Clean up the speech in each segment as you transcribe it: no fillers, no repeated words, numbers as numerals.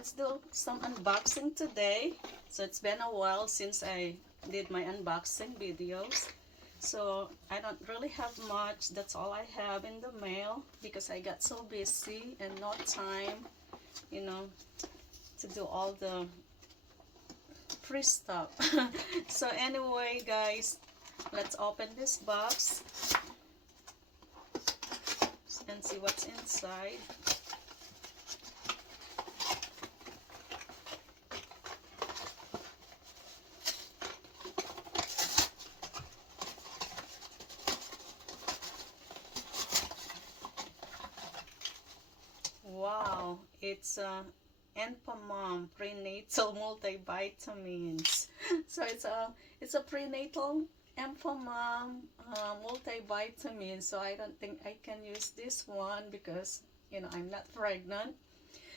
let's do some unboxing today. So it's been a while since I did my unboxing videos. So I don't really have much. That's all I have in the mail because I got so busy and no time, you know, to do all the free stuff. So anyway, guys, let's open this box and see what's inside. Wow, it's Enfamom prenatal multivitamins. So it's a prenatal Enfamom multivitamin. So I don't think I can use this one because I'm not pregnant.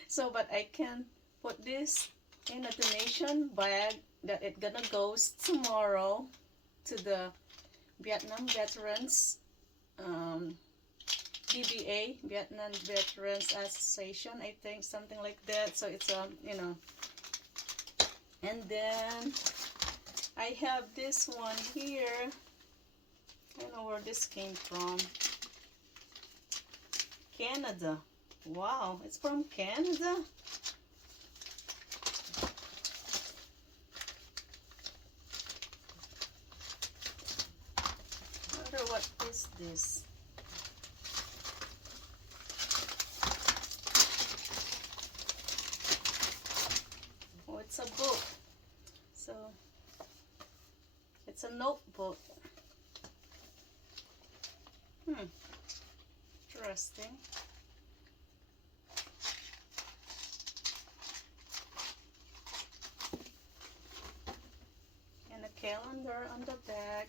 So but I can put this in a donation bag that it gonna goes tomorrow to the Vietnam Veterans VBA, Vietnam Veterans Association, I think, something like that. So it's and then I have this one here. I don't know where this came from. Canada. Wow, it's from Canada. I wonder what is this. It's a book. So it's a notebook. Interesting. And a calendar on the back.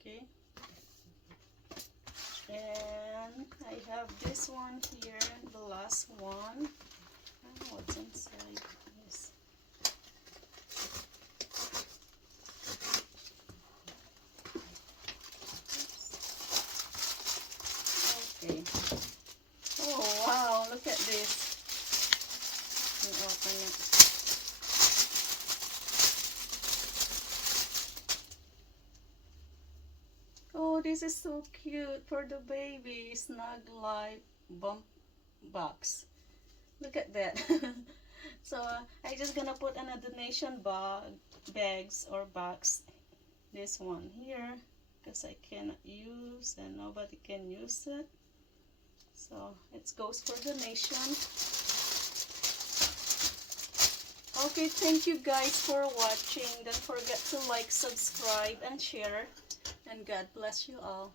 Okay. And I have this one here, the last one. I don't know what's inside. Yes. Okay. Oh wow, look at this. Let me open it. Oh, this is so cute for the baby. Snug Life bump box. Look at that. So I just gonna put in a donation bags or box. This one here because I cannot use and nobody can use it. So it goes for donation. Okay, thank you guys for watching. Don't forget to like, subscribe, and share. And God bless you all.